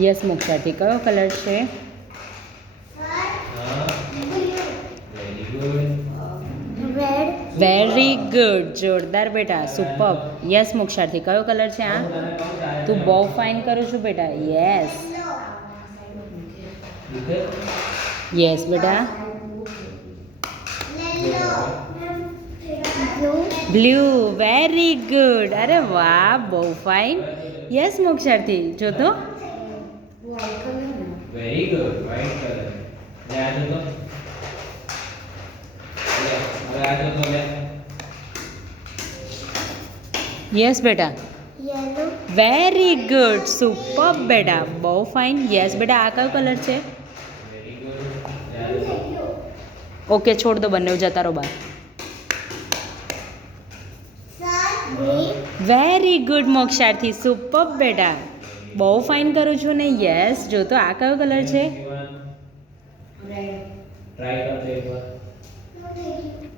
Yes મોક્ષાર્થી કયો colour છે? Very good, જોરદાર બેટા, સુપર. યસ મોક્ષાર્થી કયો કલર છે આ? તું બહુ ફાઇન કરું છું બેટા. યસ યસ બેટા. Blue, very good. અરે વાહ, બહુ ફાઇન. યસ મોક્ષાર્થી જો તો. Very good, white colour. લે આ જો તો. લે હવે આ જો તો લે. યસ બેટા. વેરી ગુડ, સુપર બેટા, બહુ ફાઇન. યસ બેટા, આ કયો કલર છે? Very good. લે આ જો તો. ઓકે, છોડ દો, બંને જતા રહો બહાર. વેરી ગુડ મોક્ષાર્થી, સુપર બેટા, બહુ ફાઇન કરું છું ને. યસ જો તો, આ કયો કલર છે? ટ્રાય કરજો એકવાર.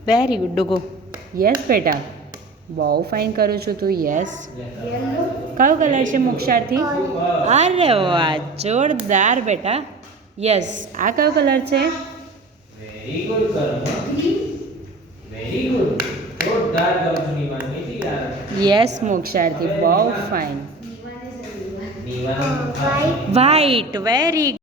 Very good ડુગો. યસ બેટા, બહુ ફાઇન કરું છું તું. યસ. કયો કલર છે મોક્ષાર્થી? અરે વાહ, જોરદાર બેટા. યસ, આ કયો કલર છે? વેરી ગુડ કરો. Very good. જોરદાર કરું છું નિવાન. નીચે યાર. યસ મોક્ષાર્થી, બહુ ફાઇન. નિવાન. White, very